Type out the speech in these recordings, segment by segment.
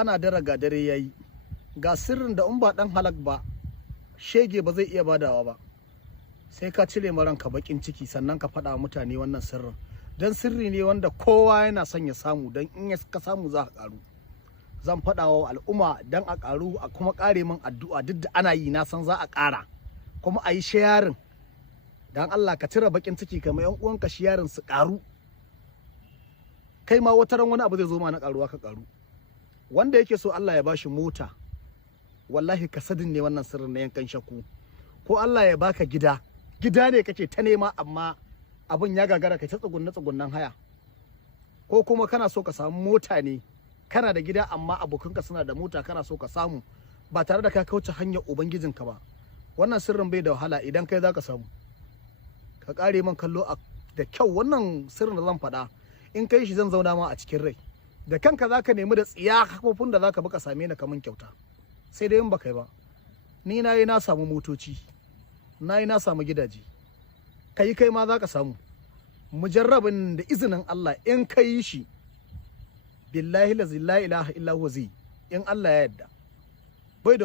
ana daraga dare yayi, ga sirrin da in ba dan halak ba shege ba zai iya badawa ba. Sai ka cire ma ranka bakin ciki sannan ka faɗa wa mutane wannan sirrin, dan sirri ne wanda kowa yana son ya samu, dan in ka samu za ka karu. Zan faɗa wa al'umma dan a karu, a kuma kare min addu'a. Duk da ana yi na san za a ƙara, kuma a yi sharing dan Allah. ka cire bakin ciki kamar yan uwanka sharing su karu, kai ma wata ran wani abu zai zo ma na karuwa ka karu. Wanda yake so Allah ya bashi mota, wallahi kasadin ne wannan sirrin na yankan shakku. Ko Allah ya baka gida ne kake ta nema amma abin ya gagara, kai ta tsugunnan haya. Ko kuma kana so ka samu mota ne, kana da gida amma abokanka suna da mota, kana so ka samu ba tare da ka kauce hanyar ubangijinka ba. Wannan sirrin bai da wahala idan kai zaka samu. Ka kare man kallo da kyau. Wannan sirrin da zan faɗa in kai shi zan zauna ma a cikin rai. Da kanka zaka nemi da tsiya kafofin da zaka baka same ni kaman kyauta. Sai dai in baka yi ba. Ni na samu motoci, na samu gidaje. Kai ma zaka samu. Mujarrabin da izinin Allah in kai shi, billahi la ilaha illa huwa zai, in Allah ya yarda. Bai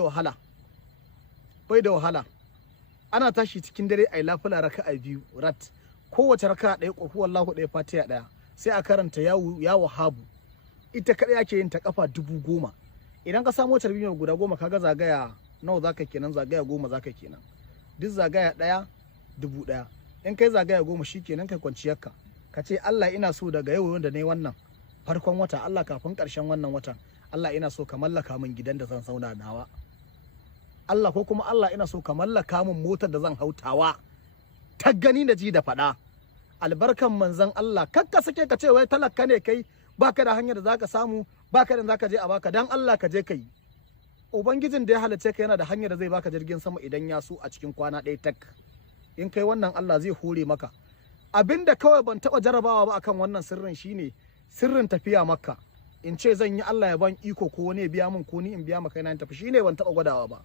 da wahala. Ana tashi cikin dare ayi lafila raka'a 2 rat. Kowace raka'a ɗaya qul huwallahu ɗaya fatiha ɗaya. Sai a karanta ya wahabu. Ita kadai ake yin ta kafa 10,000. Idan ka samu tarbiyyar guda 10 kaga zagaya nawa zaka kenan? Zagaya 10 zaka kenan. Duk zagaya ɗaya 1000. In kai zagaya 10 shikenan kai kwanciyarka. Ka ce Allah ina so daga yau da nayi wannan farkon wata, Allah kafin ƙarshen wannan watan, Allah ina so ka mallaka min gidan da zan zauna nawa. Allah ko kuma Allah ina so ka mallaka min motar da zan hautawa. Ta gani da ji da faɗa. Albarkan manzon Allah, kakka sake ka ce wai talaka ne kai, baka da hanyar da zaka samu, baka da zaka je a baka, dan Allah ka je kai. Ubangijin da ya halice ka yana da hanyar da zai baka jirgin sama idan ya so a cikin kwana ɗaya tak. In kai wannan Allah zai hore maka. Abinda kawai ban taɓa jarabawa ba akan wannan sirrin shine sirrin tafiya Makka. In ce zan yi Allah ya ban iko ko wani ya biya min ko ni in biya maka ina tafi, shine ban taɓa gwadawa ba.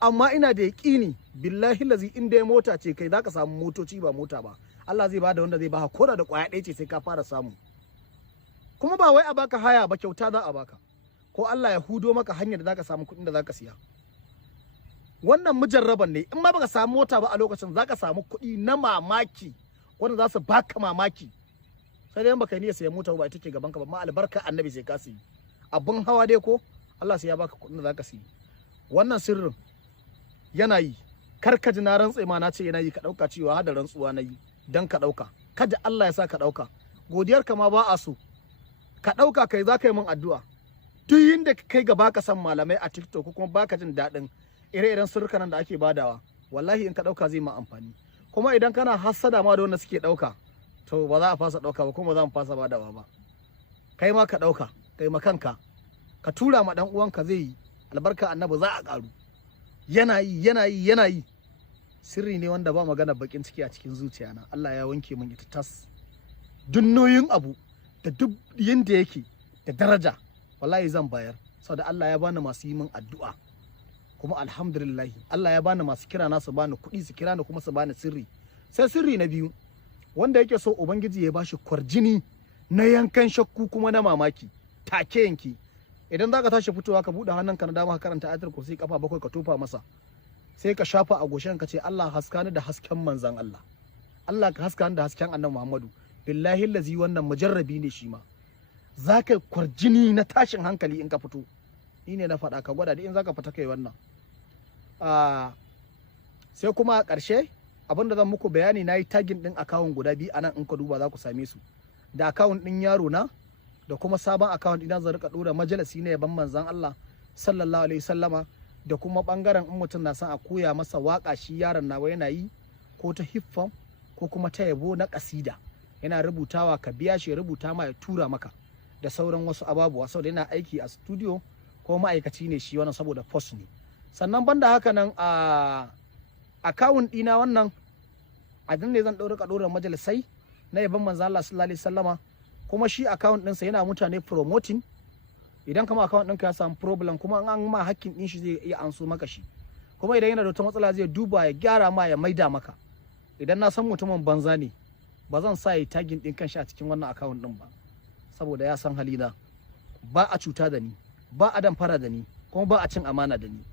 Amma ina da yaƙini billahi lazi in dai mota ce kai zaka samu motoci ba mota ba. Allah zai bada wanda zai baka, ko da ƙwaya ɗaya ce sai ka fara samu. Kuma ba wai a baka haya ba, kyauta za a baka. Ko Allah ya hudo maka hanyar da zaka samu kuɗin da zaka siya. Wannan mujarraban ne. In ma baka samu mota ba a lokacin zaka samu kuɗi na mamaki wanda za su baka mamaki. Sai dai baka niyya sayan mota ba ita ce gaban ka ba, amma albarka annabi sai ka siyi. Abun hawa dai ko Allah sai ya baka kuɗin da zaka siyi. Wannan sirrin yana yi. Kar ka ji na rantse ma na ce yana yi, ka ɗauka cewa hada rantsuwa na yi dan ka ɗauka. Kada Allah ya sa ka ɗauka. Godiyar ka ma ba a so. Ka ɗauka kai za ka yi min addu'a. Duk yinda kai ga baka san malamai a TikTok ko kuma baka jin daɗin ire-iren sirrukan da ake badawa, wallahi in ka ɗauka zai ma amfani. Kuma idan kana hassada ma da wanda suke ɗauka, to ba za a fasa ɗauka ba, kuma ba za mu fasa badawa ba. Kai ma ka ɗauka, kai ma kanka, ka tura ma ɗan uwanka zai yi, albarka annabi za a ƙaru. Yana yi. Sirri ne wanda ba magana bakin ciki a cikin zuciya na. Allah ya wanke min ita tas. Duk nauyin abu da duk yinda yake da daraja, wallahi zan bayar. Saboda Allah ya bani masu yi min addu'a. Kuma alhamdulillah Allah ya bani masu kira na su bani kuɗi, su kira ni kuma su bani sirri. Sai sirri na biyu, wanda yake so ubangiji ya bashi kwarjini na yankan shakku kuma na mamaki take yanki. Idan zaka tashi fitowa ka bude hannunka na dama ka karanta ayatul kursi kafa 7 ka tofa masa, sai ka shafa a goshin ka ce Allah haska ni da hasken manzon Allah, Allah ka haska ni da hasken annabi Muhammadu. Billahi lazi wannan mujarrabi ne shi ma. Zaka kwarjini na tashin hankali in ka fito. Ni ne na faɗa, ka gwada da in zaka fita kai wannan. Sai kuma a ƙarshe abinda zan muku bayani, na yi tagin ɗin akawun guda 2 a nan, in ka duba za ku same su. Da akawun ɗin yaro na da kuma sabon akawun ɗin zan rika ɗora majalisi ne ban manzan Allah sallallahu alaihi wasallama, da kuma ɓangaren in mutum na son a koya masa waƙa shi yaron nawa yana yi, ko ta hiffam ko kuma ta yabo na ƙasida. Yana rubutawa ka biya shi ya rubuta ma ya tura maka, da sauran wasu ababuwa, saboda yana aiki a studio ko ma'aikaci ne shi wannan, saboda post ne. Sannan banda haka nan a akawun ɗina wannan abin ne zan ɗora majalisai na yaban manzo Allah sallallahu alaihi wasallama, kuma shi akawun ɗinsa yana mutane promoting. Idan kama akawun ɗinka ya samu problem kuma an ma hakkin ɗin shi zai iya anso maka shi, kuma idan yana da wata matsala zai duba ya gyara ma ya maida maka. Idan na san mutumin banza ne ba zan sa yi tagin ɗin kanshi a cikin wannan akawun ɗin ba, saboda ya san halina. Ba a cuta da ni, ba a dan fara da ni kuma ba a cin amana da ni,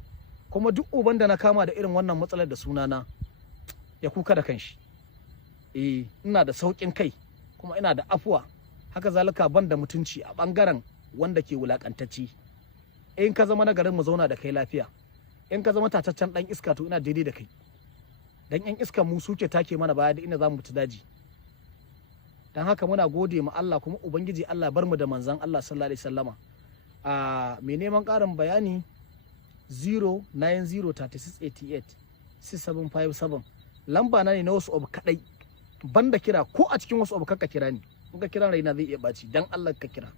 kuma duk uban da na kama da irin wannan matsalar da sunana ya kuka da kanshi. Ina da saukin kai kuma ina da afuwa, haka zalika ban da mutunci a bangaren wanda ke wulakantacci. In ka zama nagarin mu zauna da kai lafiya, in ka zama tataccen dan iska to ina daidai da kai, dan yan iskan mu suke take mana baya da ina zamu mutu daji. Dan haka muna gode ma Allah, kuma ubangiji Allah bar mu da manzon Allah sallallahu alaihi wasallama. Mai neman karin bayani 09036886757 lamba na ne na wasu abu kadai, banda kira ko a cikin wasu abu kaka kira ni, in ka kira raina zai iya baci, dan Allah ka kira.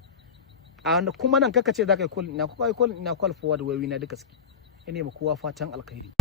Kuma nan kaka ce za ka yi call ina, kuka yi call ina call forward wayoyi na duka suke. Ina ma kowa fatan alkhairi.